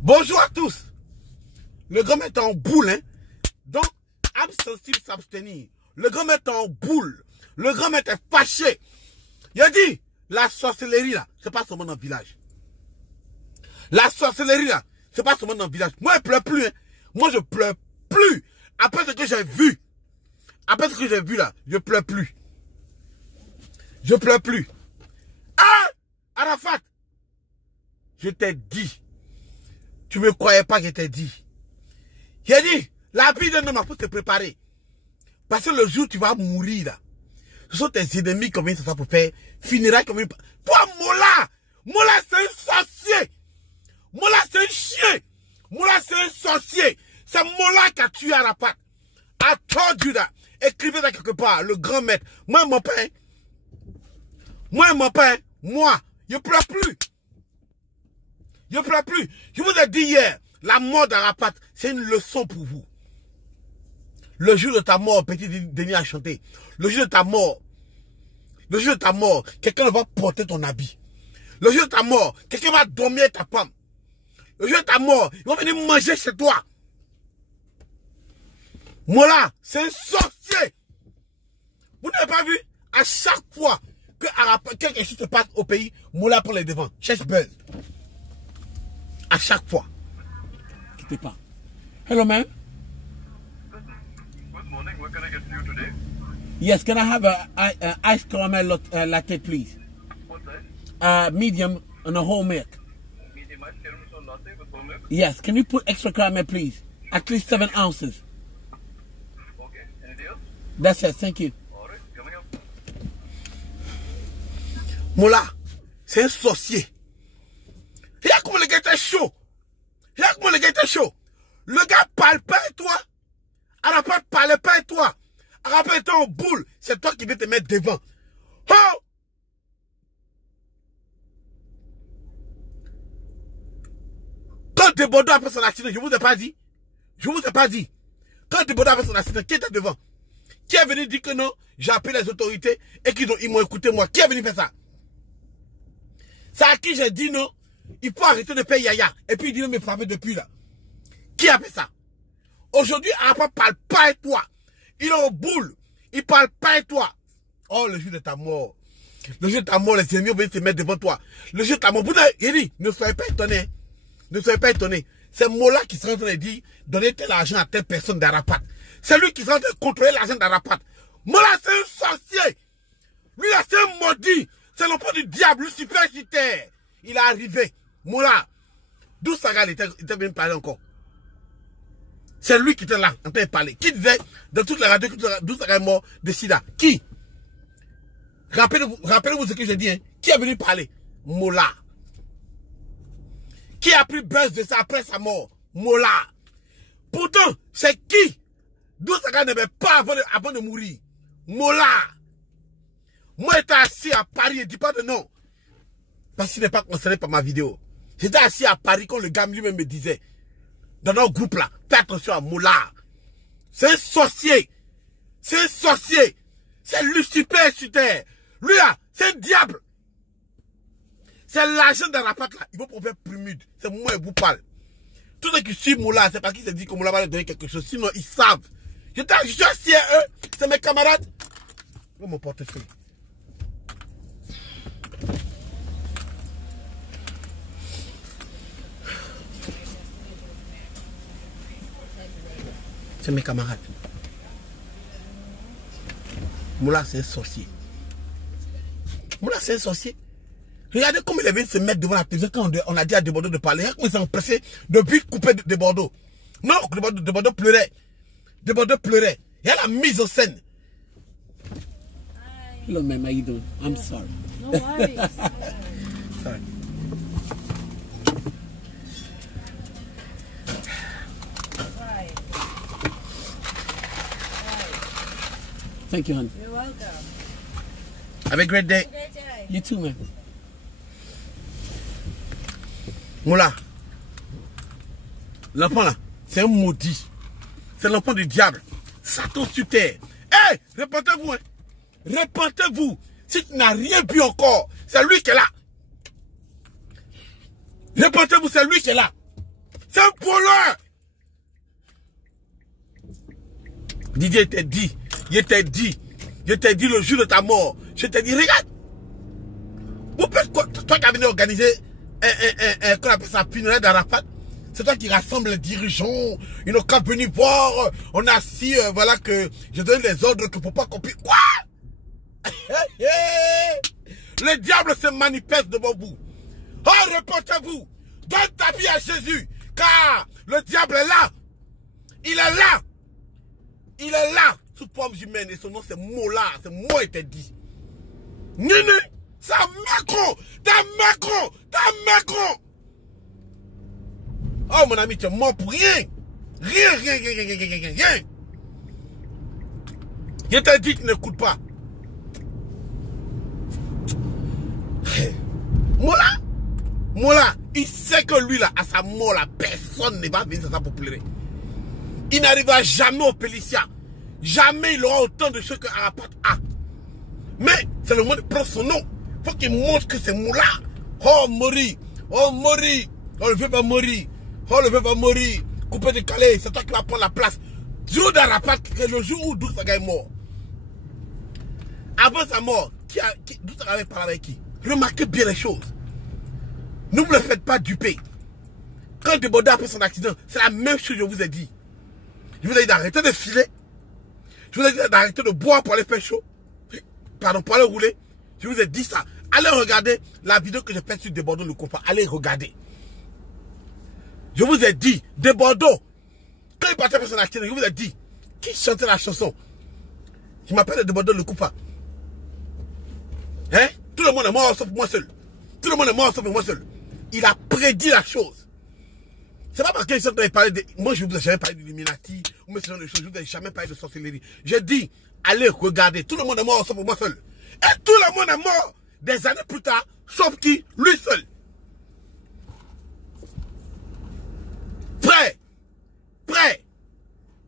Bonjour à tous. Le grand est en boule, hein. Donc, abstenir, s'abstenir. Le grand est en boule. Le grand est fâché. Il a dit, la sorcellerie là, c'est pas seulement dans le village. La sorcellerie là, c'est pas seulement dans le village. Moi, je pleure plus, hein. Moi, je pleure plus. Après ce que j'ai vu. Après ce que j'ai vu là, je pleure plus. Je pleure plus. Ah, Arafat, je t'ai dit. Tu me croyais pas que je t'ai dit. J'ai dit, la vie d'un homme, il faut te préparer. Parce que le jour où tu vas mourir, là, ce sont tes ennemis qui viennent ça pour faire funérailles comme une... Toi, Mola! Mola, c'est un sorcier! Mola, c'est un chien! Mola, c'est un sorcier! C'est Mola qui a tué Arafat. I told you that. Écrivez ça quelque part, le grand maître. Moi, mon père, moi, je pleure plus. Je pleure plus. Je vous ai dit hier, la mort d'Arafat, c'est une leçon pour vous. Le jour de ta mort, petit Denis a chanté. Le jour de ta mort, quelqu'un va porter ton habit. Le jour de ta mort, quelqu'un va dormir ta femme. Le jour de ta mort, ils vont venir manger chez toi. Mola, c'est un sorcier. Vous n'avez pas vu? À chaque fois que quelque chose se passe au pays, Mola prend les devants. Cherche buzz. À chaque fois. Quittez pas. Hello, man. Good morning. What can I get for you today? Yes, can I have a iced caramel latte, please? What size? Medium and a whole milk. Medium ice caramel latte with whole milk? Yes, can you put extra caramel, please? At least 7 ounces. Okay. Anything else? That's it, thank you. All right. Coming up. Mola, c'est un sorcier. Regarde comment le gars était chaud. Regarde comment le gars était chaud. Le gars parle pas et toi. Arafat parle pas et toi. Arafat est en boule. C'est toi qui viens te mettre devant. Oh! Quand Desbordeaux a fait son accident, je vous ai pas dit. Je vous ai pas dit. Quand Desbordeaux a fait son accident, qui était devant? Qui est venu dire que non? J'ai appelé les autorités et qu'ils m'ont écouté moi. Qui est venu faire ça? C'est à qui j'ai dit non? Il faut arrêter de faire yaya. Et puis il dit non, mais frapper depuis là. Qui a fait ça? Aujourd'hui, Arafat parle pas et toi. Il est en boule. Il parle pas et toi. Oh, le jour de ta mort. Le jour de ta mort, les ennemis vont se mettre devant toi. Le jour de ta mort. Vous dit, ne soyez pas étonnés. Ne soyez pas étonnés. C'est Mola qui sera en train de dire, donnez tel argent à telle personne d'Arafat. C'est lui qui sera en train de contrôler l'argent d'Arafat. Mola, c'est un sorcier. Lui là, c'est un maudit. C'est l'enfant du diable, Lucifer sur terre. Il est arrivé. Mola. D'où Sagal était venu parler encore? C'est lui qui était là, en train de parler. Qui disait, dans toute la radio, d'où Sagal est mort de sida? Qui? Rappelez-vous ce que j'ai dit, hein? Qui est venu parler? Mola. Qui a pris buzz de ça après sa mort? Mola. Pourtant, c'est qui? D'où Sagal n'aimait pas avant de mourir? Mola. Moi, j'étais assis à Paris, et dis pas de nom. Parce qu'il n'est pas concerné par ma vidéo. J'étais assis à Paris quand le gars lui-même me disait, dans notre groupe là, fais attention à Mola. C'est un sorcier. C'est un sorcier. C'est Lucifer sur terre. Lui là, c'est un diable. C'est l'argent d'Arafat là. Il va pour faire plumide. C'est moi qui vous parle. Tous ceux qui suivent Mola, c'est parce qu'il s'est dit que Mola va leur donner quelque chose. Sinon, ils savent. Je suis assis à eux. C'est mes camarades. Où est mon portefeuille? C'est mes camarades. Moula, c'est un sorcier. Moula, c'est un sorcier. Regardez comment il est venu se mettre devant la télévision quand on a dit à Desbordeaux de parler. Regardez comment ils sont pressés de vite couper Desbordeaux. Non, Desbordeaux pleurait. Desbordeaux pleurait. Il y a la mise en scène. Hello, ma'am. How you doing? I'm sorry. No worries. Sorry. Thank you, honey. You're welcome. Have a great day. Great day. You too, man. Moula. L'enfant là, c'est un maudit. C'est l'enfant du diable. Satan sur terre. Hé, répentez-vous. Hein. Répentez-vous. Si tu n'as rien vu encore, c'est lui qui est là. Répondez-vous, c'est lui qui est là. C'est un voleur. Didier t'a dit, je t'ai dit le jour de ta mort, je t'ai dit, regarde, toi qui as venu organiser qu'on appelle ça, funéraire d'Arafat, c'est toi qui rassemble les dirigeants, ils n'ont qu'à venir voir, on a assis, voilà que je donne les ordres que pour pas qu'on puisse, quoi? Le diable se manifeste devant vous. Oh, reportez-vous, donne ta vie à Jésus, car le diable est là, il est là. Il est là, sous forme humaine, et son nom c'est Mola, c'est moi qui t'ai dit. Nini, c'est un Macron, t'es Macron. Oh mon ami, tu es mort pour rien. Rien. Je t'ai dit que n'écoute pas. Mola, il sait que lui là, à sa mort là, personne ne va venir ça pour pleurer. Il n'arrivera jamais au Pélicia. Jamais il aura autant de choses que Arafat a. Mais c'est le moment de prendre son nom. Il faut qu'il montre que c'est Moula. Oh, Mori. Oh, Mori. Oh, le veut pas mourir. Oh, le veut pas mourir. Coupé de Calais. C'est toi qui vas prendre la place. Jour d'Arafat, c'est le jour où Dousaga est mort. Avant sa mort, Dousaga avait parlé avec qui? Remarquez bien les choses. Ne vous le faites pas duper. Quand Débordé après son accident, c'est la même chose que je vous ai dit. Je vous ai dit d'arrêter de filer. Je vous ai dit d'arrêter de boire pour aller faire chaud. Pardon, pour aller rouler. Je vous ai dit ça. Allez regarder la vidéo que j'ai faite sur Desbordeaux le compas. Allez regarder. Je vous ai dit, Desbordeaux, quand il partait pour son accident, je vous ai dit, qui chantait la chanson? Je m'appelle Desbordeaux le compas. Hein? Tout le monde est mort sauf moi seul. Tout le monde est mort sauf moi seul. Il a prédit la chose. C'est pas parce qu'ils sont parlé de... Moi, je ne vous ai jamais parlé d'Illuminati, ou ce genre de choses, je ne vous ai jamais parlé de sorcellerie. J'ai dit, allez regarder, tout le monde est mort sauf moi seul. Et tout le monde est mort des années plus tard, sauf qui? Lui seul.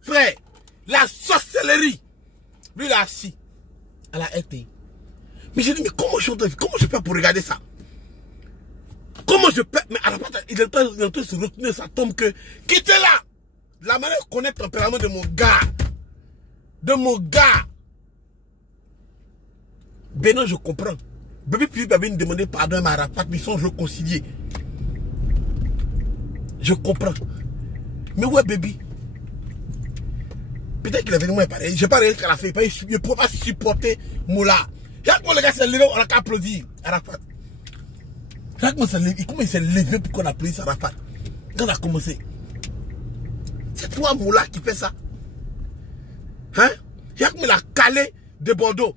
Frère, la sorcellerie. Lui, il est assis à la RTI. Mais j'ai dit, mais comment je fais pour regarder ça? Comment je peux... Mais à la fin, il est en train de se retenir, ça tombe que... Quittez là! La manière de connaître le tempérament de mon gars. Ben je comprends. Bébé Philippe avait me demander pardon à Arafat, mais ils sont réconciliés. Je comprends. Mais ouais, baby. Peut-être qu'il avait moins parlé. Je n'ai pas réussi qu'à la fin. Il ne peut pas supporter Moula. Chaque fois le gars s'est levé, on a qu'à applaudir Arafat. Chaque fois il s'est levé pour qu'on applaudisse Arafat. Quand on a commencé. C'est toi Moula qui fait ça. Hein? Chaque fois il a calé de Bordeaux.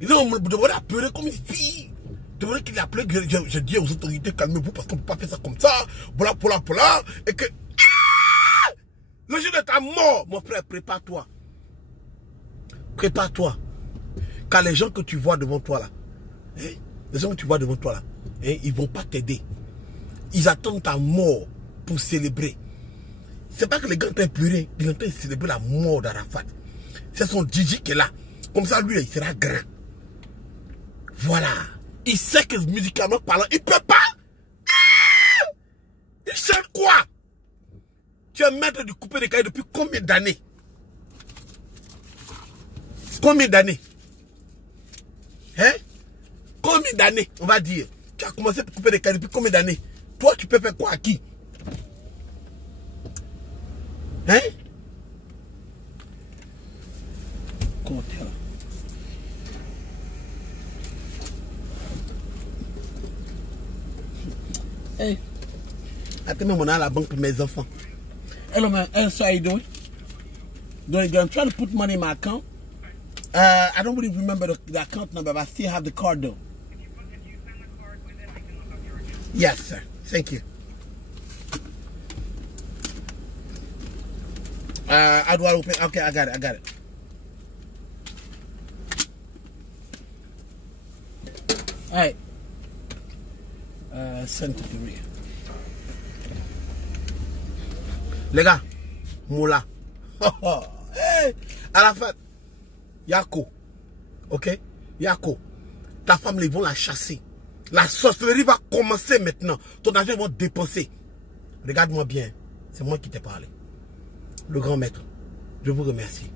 Ils ont demandé à pleurer comme une fille. Demandé qu'il a pleuré. Je dis aux autorités, calmez-vous parce qu'on ne peut pas faire ça comme ça. Voilà. Et que... Ah! Le jour de ta mort, mon frère, prépare-toi. Prépare-toi. Car les gens que tu vois devant toi là, hein, ils ne vont pas t'aider. Ils attendent ta mort pour célébrer. C'est pas que les gars ont pleuré, ils ont célébrer la mort d'Arafat. C'est son Djidji qui est là. Comme ça, lui, il sera grand. Voilà. Il sait que musicalement parlant, il ne peut pas. Ah! Il chante quoi? Tu es maître du coupé de cahier depuis combien d'années? Combien d'années? Hein? Combien d'années, on va dire? Tu as commencé à couper des cahiers depuis combien d'années? Toi, tu peux faire quoi à qui? Hein? Comment t'es là? Hey, attends, mon à la banque pour mes enfants. Hello, man. So how you doing? I'm trying to put money in my account. I don't really remember the account number, but I still have the card though. If you send the card with it, I can look up your account. Yes, sir. Thank you. How do I open? Okay, I got it. All right. Send to the rear. Les gars, Moula. Hey, Arafat. Yako. Ok? Yako. Ta femme, ils vont la chasser. La sorcellerie va commencer maintenant. Ton argent va dépenser. Regarde-moi bien. C'est moi qui t'ai parlé. Le grand maître. Je vous remercie.